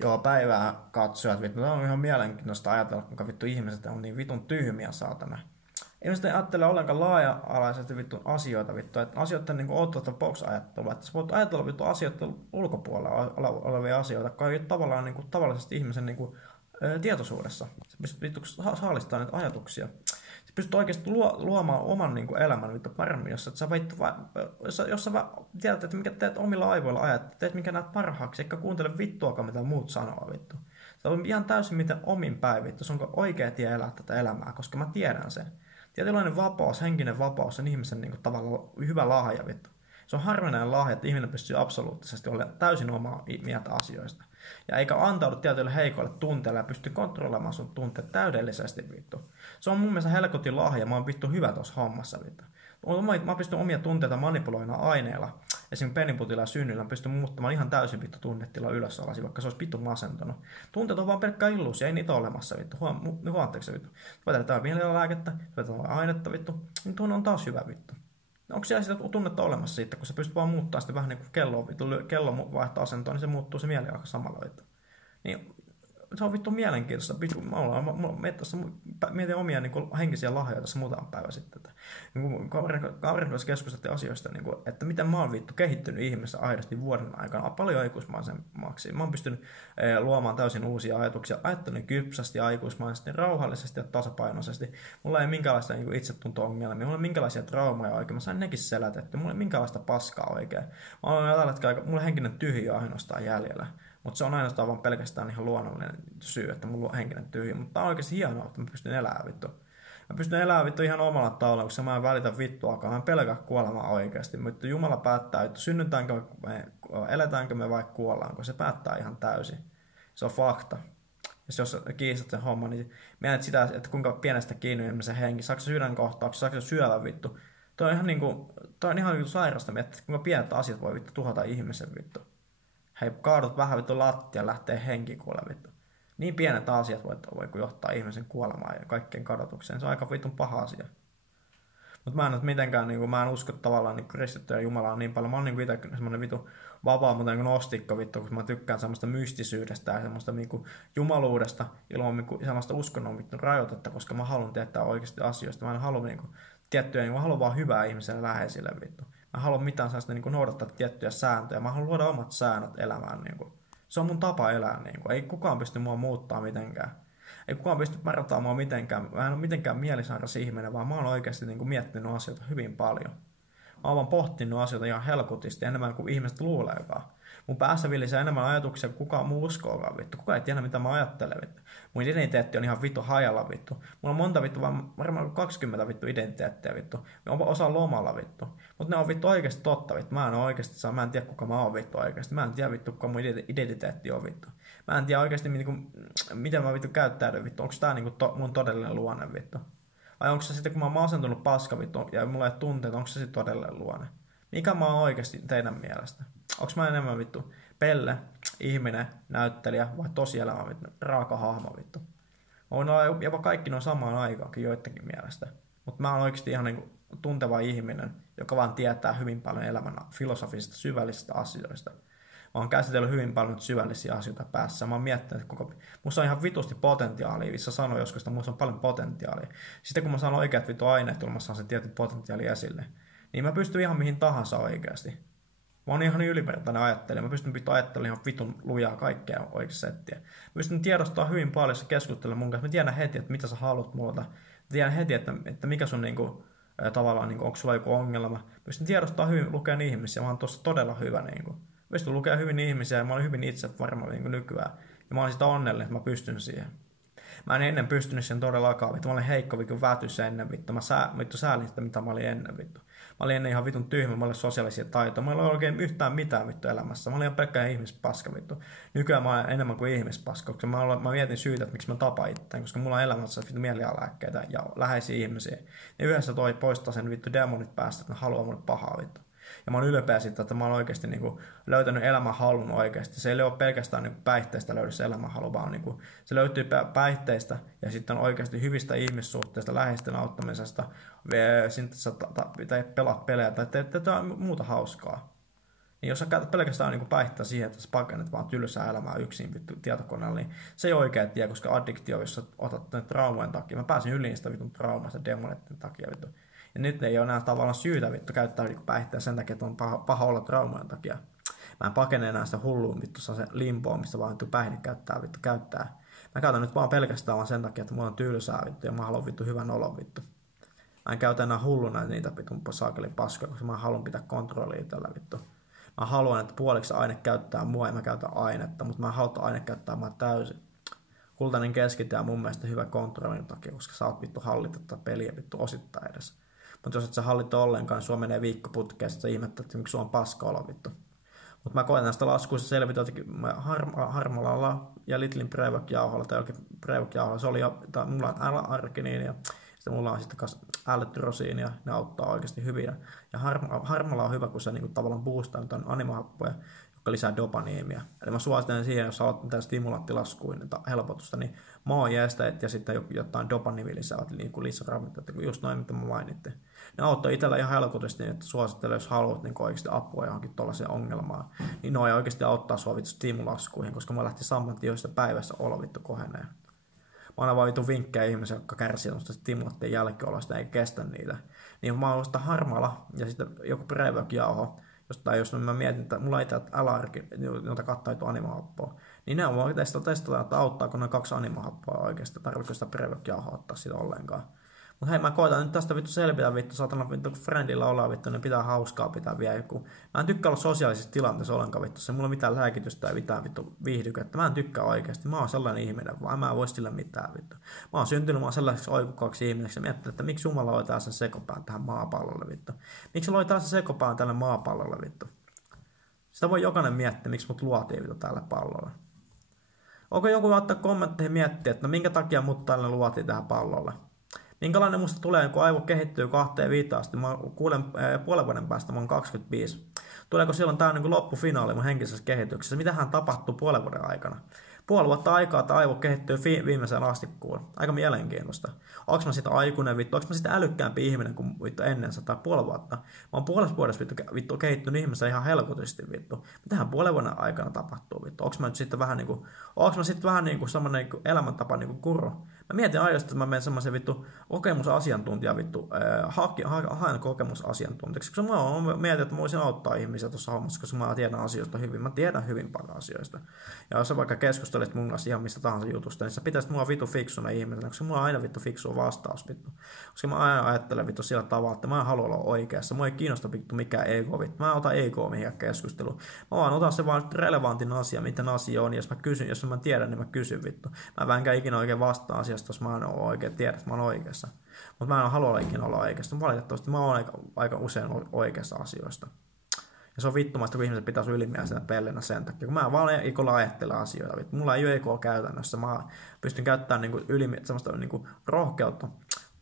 Joo, päivää katsojat, vittu. Tämä on ihan mielenkiintoista ajatella, kuinka vittu ihmiset on niin vitun tyhmiä, saatana. Ihmiset ei ajattele ollenkaan laaja-alaisesti vittu asioita, vittu. Että asioiden niin out of the box ajattelua. Että sä voit ajatella vittu asioiden ulkopuolella olevia asioita, jotka ei ole tavallaan niin kuin, tavallisesti ihmisen niin kuin, tietoisuudessa. Sä pystyt vittu saalistamaan näitä ajatuksia. Sä pystyt oikeasti luomaan oman niin kuin, elämän vittu paremmin, jos sä vittu, jos sä tiedät, että mikä teet omilla aivoilla ajat, teet mikä näet parhaaksi, eikä kuuntele vittuakaan, mitä muut sanoo vittu. Sä on ihan täysin miten omin päin vittu, se on oikea tie elää tätä elämää, koska mä tiedän sen. Tietynlainen vapaus, henkinen vapaus on ihmisen niin kuin, tavallaan hyvä lahja vittu. Se on harvinainen lahja, että ihminen pystyy absoluuttisesti olemaan täysin omaa mieltä asioista. Ja eikä antaudu tietyille heikoille tunteille ja pystyy kontrolloimaan sun tunteet täydellisesti vittu. Se on mun mielestä helkutin lahja, mä oon vittu hyvä tossa hommassa vittu. Mä pystyn omia tunteita manipuloimaan aineilla. Esimerkiksi peniputilla ja synnyllä pystyn muuttamaan ihan täysin vittu tunnetila ylös alasi, vaikka se olisi vittu masentunut. Tunteet on vaan pelkkä illuusia, ei niitä ole olemassa vittu. Huomatteeksi vittu. Vedetään mielilääkettä, vedetään ainetta vittu, niin tunne on taas hyvä vittu. Onko siellä sitä tunnetta olemassa siitä, kun sä pystyt vaan muuttaa sitä vähän niin kuin kello vaihtaa asentoa, niin se muuttuu se mieli aika samalla vittu. Niin se on vittu mielenkiintoista. Mietin omia niin kuin, henkisiä lahjoja tässä muutama päivä sitten. Niin kaverin kanssa keskusteltiin asioista, niin kuin, että miten mä oon vittu kehittynyt ihmisessä aidosti vuoden aikana. Paljon aikuismaisemmaksi. Mä oon pystynyt luomaan täysin uusia ajatuksia. Ajattelen kypsästi, aikuismaisesti, rauhallisesti ja tasapainoisesti. Mulla ei minkäänlaista niin kuin, itsetunto-ongelmia. Mulla ei minkälaisia traumaja oikein. Mä sain nekin selätetty. Mulla ei minkäänlaista paskaa oikein. Mä oon tällä hetkellä, mulla henkinen tyhjä ainoastaan jäljellä. Mutta se on ainoastaan vaan pelkästään ihan luonnollinen syy, että mulla on henkinen tyhjä. Mutta tää on oikeasti hienoa, että mä pystyn elämään vittu. Mä pystyn elämään vittu ihan omalla tavalla, koska mä en välitä vittuakaan. Mä en pelkää kuolemaa oikeasti. Mutta Jumala päättää, että synnytäänkö me, eletäänkö me vai kuollaanko. Se päättää ihan täysin. Se on fakta. Jos kiistät sen homman, niin mietit sitä, että kuinka pienestä kiinni ihmisen henki. Saako se sydänkohtauksia, saako se syövä vittu. Toi on ihan vittu sairasta miettiä, kuinka pienet asiat voi vittu tuhota ihmisen vittu. Hei, kaadut vähän vittu lattia, lähtee henki kuule vittu. Niin pienet asiat voi johtaa ihmisen kuolemaan ja kaikkeen kadotukseen. Se on aika vitun paha asia. Mutta mä en mitenkään, niin mä en usko tavallaan niin kristittyä Jumalaa niin paljon. Mä oon niin itse semmonen vittu vapaa, mutta niin nostikko vittu, koska mä tykkään semmoista mystisyydestä ja semmoista niin jumaluudesta ilman niin semmoista uskonnon vittu rajoitetta, koska mä haluan tietää oikeasti asioista. Mä en halua niin tiettyjä, niin mä haluan vaan hyvää ihmiselle läheisille vittu. Mä haluan mitään sellaista niin noudattaa tiettyjä sääntöjä. Mä haluan luoda omat säännöt elämään. Niin se on mun tapa elää. Niin ei kukaan pysty mua muuttaa mitenkään. Ei kukaan pysty parantamaan mua mitenkään. Mä en ole mitenkään mielisairas ihminen, vaan mä oon oikeasti niin miettinyt asioita hyvin paljon. Mä oon vaan pohtinut asioita ihan helkutisti enemmän kuin ihmiset luuleekaan. Mun päässä vilisee enemmän ajatuksia kuin kukaan muu uskookaan vittu. Kukaan ei tiedä mitä mä ajattelen vittu. Mun identiteetti on ihan vittu hajalla vittu. Mulla on monta vittu, varmaan 20 vittu identiteettiä vittu. Mä oon lomalla vittu. Mut ne on vittu oikeesti totta vittu. Mä en tiedä kuka mä oon vittu oikeesti. Mä en tiedä vittu kuka mun identiteetti on vittu. Mä en tiedä oikeesti miten mä vittu käyttäydyn vittu. Onks tää mun todellinen luonne vittu. Vai onko se sitten kun mä oon masentunut paska vittu ja mulla ei tunteet, onko se sitten todellinen luonne? Mikä mä oon oikeesti teidän mielestä? Onks mä enemmän vittu pelle, ihminen, näyttelijä vai tosielämä vittu, raaka hahmo vittu? Mä voin olla jopa kaikki noin samaan aikaankin joidenkin mielestä. Mutta mä oon oikeesti ihan niinku tunteva ihminen, joka vaan tietää hyvin paljon elämän filosofisista syvällisistä asioista. Mä oon käsitellyt hyvin paljon syvällisiä asioita päässä. Mä oon miettinyt, että musta on ihan vitusti potentiaalia. Vissa sanoo joskus, että musta on paljon potentiaalia. Sitten kun mä saan oikeat vittu aineet, mä saan sen tietyn potentiaali esille. Niin mä pystyn ihan mihin tahansa oikeasti. Mä oon ihan niin ylivertainen ajattelija. Mä pystyn ajattelemaan ihan vitun lujaa kaikkea oikeassa settiä. Mä pystyn tiedostamaan hyvin paljon, jos keskustelemaan mun kanssa. Mä tiedän heti, että mitä sä haluat multa. Mä tiedän heti, että mikä sun niinku, tavallaan, niinku, onko sulla joku ongelma. Mä pystyn tiedostamaan hyvin, lukemaan ihmisiä. Mä oon tossa todella hyvä. Niinku. Pystyn lukemaan hyvin ihmisiä ja mä olin hyvin itse varma niin nykyään. Ja mä olin sitä onnellinen, että mä pystyn siihen. Mä en ennen pystynyt sen todellakaan, vittu. Mä olin heikko vittu vätys ennen, vittu. Mä säälin sitä, mitä mä olin ennen, vittu. Mä olin ennen ihan vitun tyhmä, mä olin sosiaalisia taitoja. Mä olin oikein yhtään mitään vittu elämässä. Mä olin ihan pelkkä ihmispaska, vittu. Nykyään mä olen enemmän kuin ihmispaska, koska mä mietin syytä, että miksi mä tapaan itseään, koska mulla on elämässä vittu mielialääkkeitä ja läheisiä ihmisiä. Ja yhdessä poistaa sen vittu demonit päästä, että ne haluaa mulle pahaa, vittu. Ja mä oon ylpeä siitä, että mä oon oikeasti niinku löytänyt elämänhalun oikeasti. Se ei ole pelkästään niinku päihteistä löydy se elämänhalu, vaan niinku, se löytyy päihteistä ja sitten oikeasti hyvistä ihmissuhteista, läheisten auttamisesta, sitten sä pelaat pelejä tai teet muuta hauskaa. Niin jos sä käytät pelkästään niin päihtää siihen, että sä pakennet vaan tylsää elämää yksin vittu tietokoneella, niin se ei oikein tie, koska addiktio, jos sä otat ne traumojen takia, mä pääsin yli niistä vitun traumasta demoneiden takia vittu. Ja nyt ei ole enää tavallaan syytä vittu käyttää niin päihtää sen takia, että on paha olla traumojen takia. Mä en pakene enää sitä hulluun vittu se limboa, mistä vaan vittu päihde käyttää. Mä käytän nyt vaan pelkästään vaan sen takia, että mulla on tylsää vittu ja mä haluan vittu hyvän olon vittu. Mä en käytä enää hulluna niitä vitun saakelin paskoja, koska mä haluan pitää kontrollia tällä vittu. Mä haluan, että puoliksi aine käyttää mua ja mä käytän ainetta, mutta mä haluan aine käyttää mua täysin. Kultainen keskitie on mun mielestä hyvä kontrollin takia, koska sä oot vittu hallita tätä peliä vittu osittain edes. Mutta jos et sä hallita ollenkaan, niin sua menee viikko putkeen, sit sä ihmettät, että miksi sua on paska olo vittu. Mutta mä koen näistä laskuista selvitä jotenkin harmalalla ja Litlin Brevok-jauholla tai jokin Brevok-jauholla. Se oli jo, mulla on L-arginiini ja sitten mulla on sitten L-tyrosiini ja ne auttaa oikeasti hyvin. Ja harmala on hyvä, kun se niinku tavallaan boostaa niitä animahappoja, jotka lisää dopamiinia. Eli mä suosittelen siihen, jos haluat mitään stimulanttilaskuja, helpotusta, niin maojäästeet ja sitten jotain dopamiinia lisäävät niin lisäravinteet, just noin mitä mä mainitsin. Ne auttoi itsellä ihan helpotusti, niin että suosittelen, jos haluat niin oikeasti apua johonkin tuollaiseen ongelmaan, niin ne oikeasti auttaa sua vittu stimulaskuihin, koska mä lähti saman tioista päivässä olo vittu kohenee. Mä annan vaan vittu vinkkejä ihmisille, jotka kärsii tuosta stimulaattien jälkiolosta eikä kestä niitä. Niin mä oon sitä harmala ja sitten joku Brevok-jauho, jos mä mietin, että mulla ei tää L-arki, jota kattaitu animahappoa, niin ne on vaan testata, että auttaako ne 2 animahappoa oikeasti, tarvitsetko sitä Brevok-jauhoa ottaa sitä ollenkaan. Mutta hei, mä koitan nyt tästä vittu selvitä vittu, saatana vittu, kun friendillä ollaan vittu, niin pitää hauskaa pitää vielä joku. Mä en tykkää olla sosiaalisissa tilanteissa ollenkaan vittu, se mulla on mitään lääkitystä ja mitään vittu viihdykettä. Mä en tykkää oikeasti, mä oon sellainen ihminen, vaan mä en voi sillä mitään vittu. Mä oon syntynyt, mä oon sellaiseksi oikukaksi ihmiseksi ja miettinyt, että miksi Jumala loi tällaisen sekopään tähän maapallolle vittu. Miksi loi tällaisen sekopään tälle maapallolle vittu. Sitä voi jokainen miettiä, miksi mut luotiin vittu tälle pallolle. Onko joku ottaa kommentteihin miettiä, että no minkä takia mut tälle luotiin tähän pallolle? Minkälainen musta tulee, kun aivo kehittyy 2-5 asti, mä kuulen puolen vuoden päästä, mä oon 25. Tuleeko silloin tää niin loppufinaali mun henkisessä kehityksessä? Mitähän tapahtuu puolen vuoden aikana? Puoli vuotta aikaa, että aivo kehittyy viimeiseen astikkuun. Aika mielenkiintoista. Onko mä sitä aikuinen vittu? Onko mä sitä älykkäämpi ihminen kuin vittu ennensä tai puoli vuotta? Mä oon puolessa vuodessa vittu kehittynyt ihmisen ihan helpotusti vittu. Mitähän puolen vuoden aikana tapahtuu vittu? Onko mä nyt sitten vähän niinku semmonen niinku elämäntapa niinku kuru? Mä mietin aidosti, että mä menen semmoisen vittu kokemusasiantuntija vittu, haen kokemusasiantuntijaksi. Koska mä mietin, että mä voisin auttaa ihmisiä tuossa hommassa, koska mä tiedän asioista hyvin. Mä tiedän hyvin paljon asioista. Ja jos sä vaikka keskustelit mun kanssa ihan mistä tahansa jutusta, niin sä pitäisit mua vittu fiksuna ihmisenä, koska mulla on aina vittu fiksua vastaus vittu. Koska mä aina ajattelen vittu sillä tavalla, että mä en halua olla oikeassa. Mua ei kiinnosta vittu mikään ego vittu. Mä en ota egoa mihinkään keskusteluun. Mä vaan otan se vaan relevantin asia, miten asia on. Jos mä tiedän, niin mä kysyn vittu. Mä vänkään ikinä oikein vastaan asiasta, jos mä en ole oikein tiedä, että mä oon oikeassa. Mutta mä en halua ikinä olla oikeassa. Valitettavasti mä oon aika usein oikeassa asioista. Ja se on vittumasta, kun ihmiset pitäisi ylimielisenä pellenä sen takia. Kun mä vaan ikolla ajattelen asioita. Vittu. Mulla ei ole ekoa käytännössä. Mä pystyn käyttämään semmoista rohkeutta,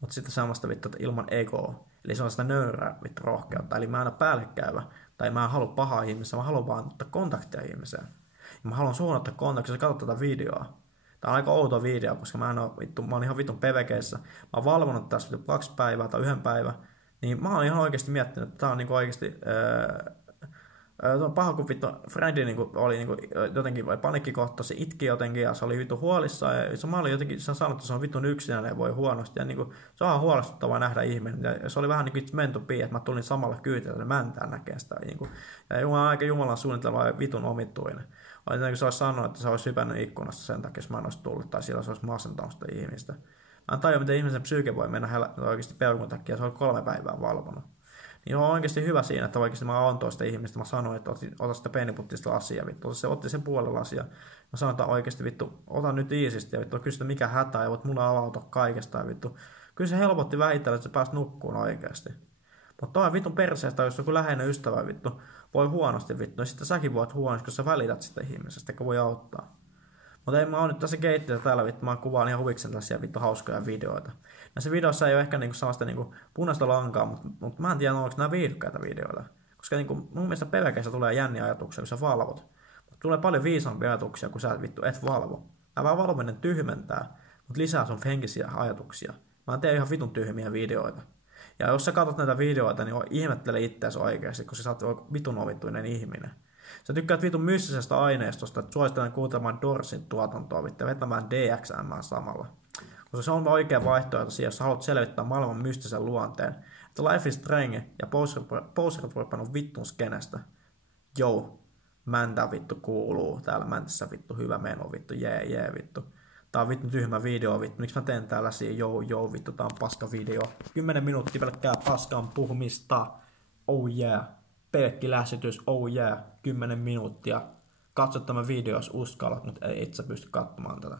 mutta sitten semmoista vittu, että ilman egoa. Eli se on sitä nöyrää vittu rohkeutta. Eli mä en ole päällekäyvä. Tai mä en halua pahaa ihmistä. Mä haluan vaan ottaa kontaktia ihmiseen. Ja mä haluan suunnata kontaktia, jos katsot tätä videoa. Tää on aika outo video, koska mä oon ihan vitun PVG:ssä. Mä oon valvonut tässä 2 päivää tai 1 päivän. Niin mä oon ihan oikeasti miettinyt, että tää on niinku oikeasti paha, kun vittu Fredi niinku oli niinku jotenkin paniikkikohta, se itki jotenkin ja se oli vittu huolissaan. Ja se mä olin jotenkin, se sanoi, että se on vittun yksinäinen ja voi huonosti. Ja niinku, se on huolestuttavaa nähdä ihminen. Ja se oli vähän niinku itse mentopii, että mä tulin samalla kyytillä, että mä en tää näkee sitä. Niinku. Ja aika Jumalan suunnitelma vitun omituinen. Oli niin kuin se olisi sanonut, että se olisi hypännyt ikkunasta sen takia, jos mä en olisi tullut, tai siellä se olisi masentanut sitä ihmistä. Mä en tajua, miten ihmisen psyyke voi mennä oikeasti peukun takia, se on 3 päivää valvonut. Niin on oikeasti hyvä siinä, että oikeasti mä antoin sitä ihmistä, mä sanoin, että ota sitä peniputtista lasia, vittu. Se otti sen puolen lasia. Mä sanoin, että oikeasti vittu, ota nyt iisisti ja vittu, kysy, mikä hätä, ja voit mulle avautua kaikesta, ja vittu. Kyllä se helpotti vähitellen, että sä pääst nukkuun oikeasti. Mutta toi on vitun perseestä, jos joku läheinen ystävä vittu voi huonosti vittu, niin sitten säkin voit huonosti, kun sä välität sitä ihmisestä, eikä voi auttaa. Mutta ei mä oon nyt tässä keittiössä täällä vittu, mä kuvaan ihan huviksen tällaisia vittu hauskoja videoita. Näissä videoissa ei ole ehkä niinku sellaista niinku punaista lankaa, mutta mä en tiedä, onko nämä viihdykkäitä videoita. Koska niinku, mun mielestä PvG:ssä tulee jänniä ajatuksia, kun sä valvot. Mutta tulee paljon viisaampia ajatuksia, kun sä vittu et valvo. Tämä valvominen tyhmentää, mutta lisää sun henkisiä ajatuksia. Mä teen ihan vitun tyhmiä videoita. Ja jos sä katsot näitä videoita, niin ihmettele itseäsi oikeasti, koska sä oot vitun ovituinen ihminen. Sä tykkäät vitun mystisestä aineistosta, että suosittelen kuuntelemaan Dorsin tuotantoa, vittu, vetämään DXM samalla. Koska se on oikea vaihtoehto siihen, jos sä haluat selvittää maailman mystisen luonteen. Että Life is Strange ja Poserit voi panna vittun skenestä. Joo, Mäntä vittu kuuluu. Täällä Mäntässä vittu hyvä meno vittu, jee vittu. Tää on vittu tyhmä video vittu. Miksi mä teen tällaisia joo vittu, tää on paska video. 10 minuuttia pelkkää paskan puhumista. Oh yeah. Pelkki lässytys, oh yeah. 10 minuuttia. Katso tämä video, jos uskallat, mutta ei itse pysty katsomaan tätä.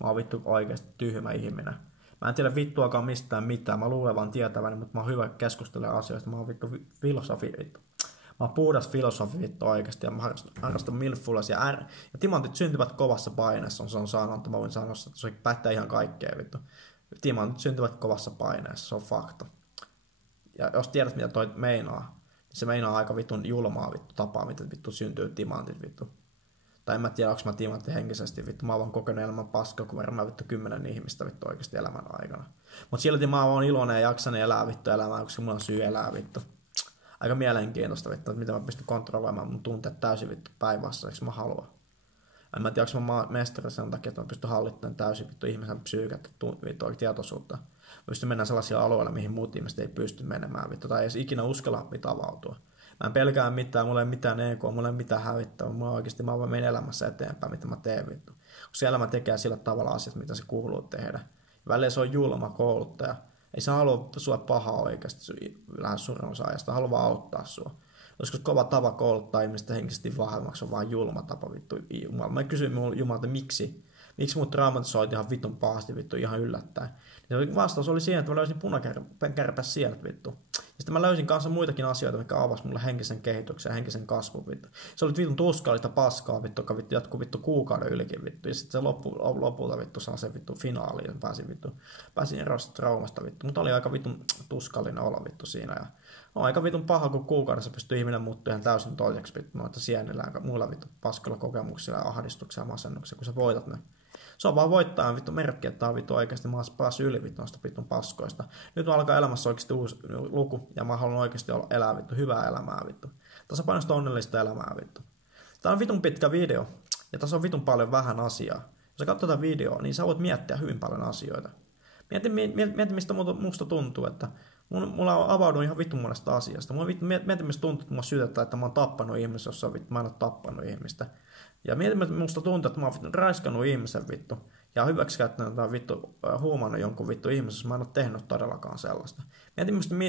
Mä oon vittu oikeesti tyhmä ihminen. Mä en tiedä vittuakaan mistään mitään. Mä luulen vaan tietäväni, mutta mä oon hyvä keskustelemaan asioista. Mä oon vittu filosofi vittu. Mä oon puhdas filosofi vittu oikeesti ja mä harrastan milfulas ja timantit syntyvät kovassa paineessa. Se on sanonta, mä voin sanoa, että se pättää ihan kaikkea vittu. Timantit syntyvät kovassa paineessa, se on fakta. Ja jos tiedät mitä toi meinaa, niin se meinaa aika vittun julmaa vittu tapaa, miten vittu syntyy timantit vittu. Tai en mä tiedä, onko mä timantti henkisesti vittu. Mä oon vaan kokenut elämän paskaa, kun varmaan vittu 10 ihmistä vittu oikeesti elämän aikana. Mut silti mä oon iloinen ja jaksanen elää vittu elämää, koska mulla on syy elää vittu. Aika mielenkiintoista vittu, että miten mä pystyn kontrolloimaan mun tunteet täysin vittu päinvastaiseksi mä haluan. En mä tiedä, onko mä mestari sen takia, että mä pystyn hallittamaan täysin vittu ihmisen psyykettä, vittu tietoisuutta. Mä pystyn mennä sellaisia alueilla, mihin muut ihmiset ei pysty menemään vittu, tai ei edes ikinä uskalla vittu avautua. Mä en pelkää mitään, mulla ei mitään EK:a, mulla ei mitään hävittävää, mulla oikeesti mä vaan menen elämässä eteenpäin, mitä mä teen vittu. Koska elämä tekee sillä tavalla asiat, mitä se kuuluu tehdä. Välillä se on julma kouluttaja. Ei se halua sua pahaa oikeasti lähes suurin osa ajasta, haluaa auttaa sua. Koska kova tapa kouluttaa ihmistä henkisesti vahvemmaksi on vaan julma tapa vittu Jumala. Mä kysyin Jumalalta, miksi mut traumatisoit ihan vittun pahasti vittu ihan yllättäen. Ja vastaus oli siihen, että mä löysin punakärpäs sieltä vittu. Ja sitten mä löysin kanssa muitakin asioita, mikä avasi mulle henkisen kehityksen ja henkisen kasvun vittu. Se oli vitun tuskallista paskaa vittu, joka vittu jatkuu vittu kuukauden ylikin vittu. Ja sitten se lopulta vittu saa sen vittu finaaliin ja pääsin erosta traumasta vittu. Mutta oli aika vitun tuskallinen olo vittu siinä. Ja on aika vitun paha, kun kuukaudessa pystyy ihminen muuttua ihan täysin toiseksi vittu. Noita sienillä ja muilla vittu paskalla kokemuksilla ja ahdistuksilla ja masennuksilla, kun sä voitat ne. Se on vaan voittaa vittu merkki, että tää on vittu oikeesti mä oon päässyt yli vittu noista vittun paskoista. Nyt mä alkaa elämässä oikeesti uusi luku ja mä haluan oikeesti elää vittu hyvää elämää vittu. Tasapainoista onnellista elämää vittu. Tää on vitun pitkä video ja tässä on vitun paljon vähän asiaa. Jos sä katsot tätä videoa, niin sä voit miettiä hyvin paljon asioita. Mieti mistä musta tuntuu, että mulla on avautunut ihan vitun monesta asiasta. Mieti mistä tuntuu, että mua syytetään, että mä oon tappanut ihmistä, jos on vittu, mä en oo tappanut ihmistä. Ja mietin, musta tuntuu, että mä oon raiskannut ihmisen vittu. Ja hyväksikäyttänyt tai vittu huumannut jonkun vittu ihmisessä, mä en oo tehnyt todellakaan sellaista.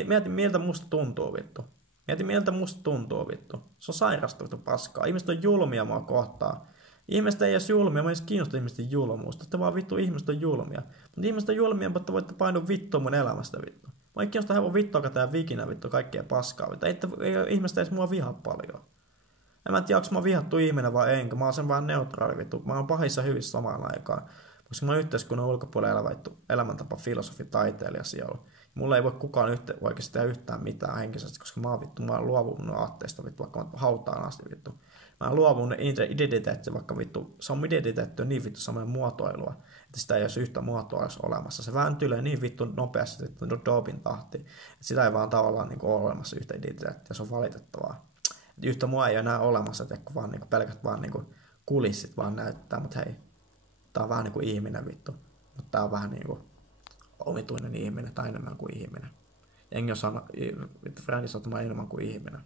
Mieti miltä musta tuntuu vittu. Mieti miltä musta tuntuu vittu. Se on sairasta vittu paskaa. Ihmiset on julmia mua kohtaa. Ihmiset ei edes julmia, mä en edes kiinnosta ihmisten julmuusta. Että vaan vittu ihmiset on julmia. Mutta ihmiset on julmia, mutta voitte painua vittua mun elämästä vittu. Mä en kiinnosta hevon vittua tää vikinä vittu kaikkea paskaa vittu. Ei ihmiset edes mua vihaa paljon. En mä tiedä, onko mä vihattu ihminen vai enkä. Mä oon sen vähän neutraali vittu. Mä oon pahissa hyvissä samaan aikaan. Koska mä oon yhteiskunnan ulkopuolella elävä vittu elämäntapa, filosofi, taiteilija siellä. Mulla ei voi kukaan oikeasti tehdä yhtään mitään henkisesti, koska mä oon luovunut aatteista vittu, vaikka mä hautaan asti vittu. Mä oon luovunut identiteetti, vaikka vittu, se on identiteetti on niin vittu samoin muotoilua, että sitä ei olisi yhtä muotoa olisi olemassa. Se vääntylee niin vittu nopeasti, että dopin tahti, että sitä ei vaan tavallaan niin ole olemassa yhtä identiteettiä, se on valitettavaa. Että yhtä mua ei ole enää olemassa, että vaan niin pelkät vaan niin kulissit vaan näyttää, mutta hei, tää on vähän niin kuin ihminen vittu, mutta tää on vähän niin kuin omituinen ihminen tai enemmän kuin ihminen. Jengi osaa Fränkissä ottamaan enemmän kuin ihminen.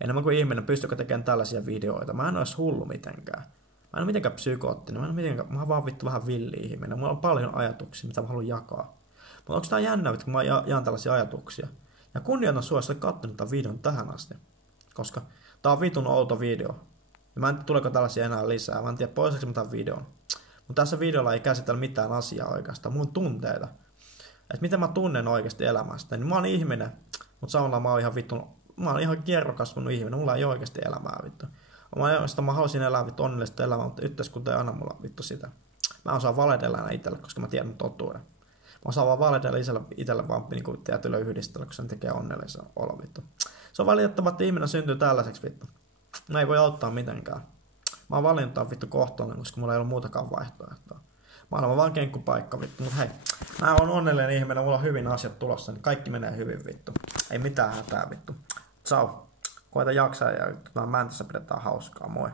Enemmän kuin ihminen, pystyykö tekemään tällaisia videoita? Mä en ole edes hullu mitenkään. Mä en ole mitenkään psykoottinen. Mä oon vaan vittu vähän villi ihminen. Mulla on paljon ajatuksia, mitä mä haluan jakaa. Mutta onko tää jännä, kun mä jaan tällaisia ajatuksia? Ja kunnioitan sua, jos olet kattonut tämän videon tähän asti. Koska tää on vitun outo video. Ja mä en tiedä, tuleeko tällaisia enää lisää. Mä en tiedä, poisaanko mä tämän videon. Mutta tässä videolla ei käsitellä mitään asiaa oikeastaan. Mun tunteita. Että miten mä tunnen oikeasti elämästä. Niin mä oon ihminen, mutta samalla mä oon ihan kierrokasvunut ihminen. Mulla ei oikeasti elämää vittu. Mä haluaisin elää vittu onnellista elämää, mutta yhteiskunta ei anna mulla vittu sitä. Mä osaan valedella enää itselle, koska mä tiedän totuuden. Mä osaan vaan valedella itselle vaan niinku tietyllä yhdistellä, koska se tekee onnellisen olo vittu. Se on valitettava, että ihminen syntyy tällaiseksi vittu. Mä ei voi auttaa mitenkään. Mä oon valinnut tämän vittu kohtalon, koska mulla ei ole muutakaan vaihtoehtoa. Maailman vaan kenkkupaikka vittu. Mut hei, mä oon onnellinen ihminen, mulla on hyvin asiat tulossa, niin kaikki menee hyvin vittu. Ei mitään hätää vittu. Ciao. Koita jaksaa ja Mäntässä pidetään hauskaa. Moi.